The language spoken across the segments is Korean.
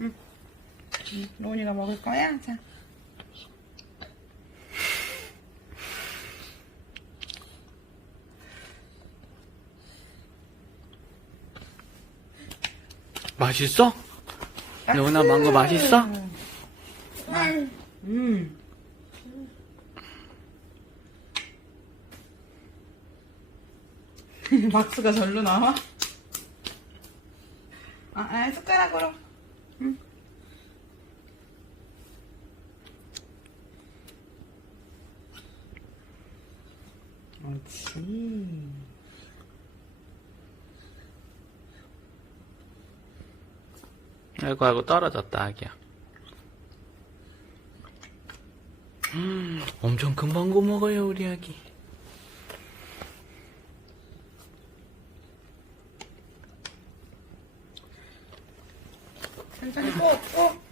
응, 로운이가 먹을 거야? 자. 맛있어? 로운아 망고 맛있어? 음. 박수가 절로 나와? 아, 아 숟가락으로. 응. 옳지. 아이고 아이고 떨어졌다 아기야 음, 엄청 큰 망고 먹어요 우리 아기 천천히 꼭, 꼭.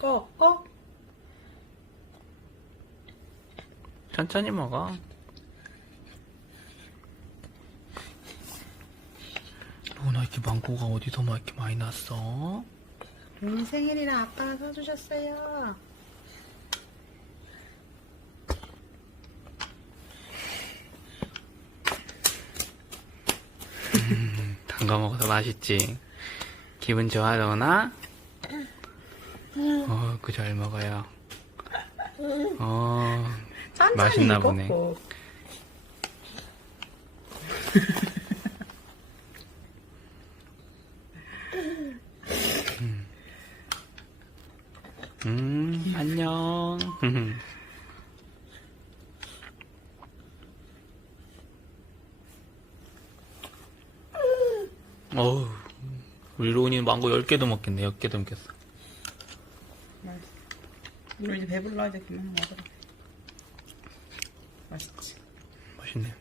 꼭, 꼭. 천천히 먹어 로운아 이렇게 망고가 어디서 막 이렇게 많이 났어? 음, 생일이라 아빠가 사주셨어요. 담가 먹어서 맛있지 기분 좋아 로운아? 어, 그 잘 먹어요 어, 맛있나 꼭, 보네. 꼭. 음, 안녕. 어우, 우리 로운이는 망고 10개도 먹겠네, 10개도 먹겠어. 맛있어. 우리 이제 배불러 이제 그만 먹으라. 맛있지. 맛있네.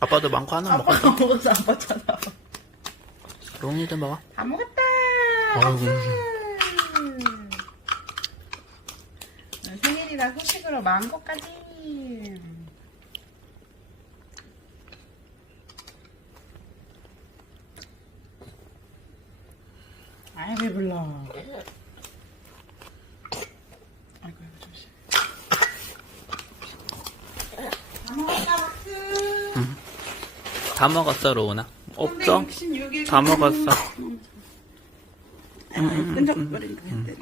아빠도 망고 하나 먹어. 아빠 먹었어, 아빠 찾아. 로운이도 먹어. 다 먹었다. 아이고. 음. 생일이라 후식으로 망고까지. 아이 배불러. 아이고 아이고 조심. 다 먹었다 박수. 다 먹었어, 로운아. 없어? 366일 다 먹었어. 끈적거리는 거 했대.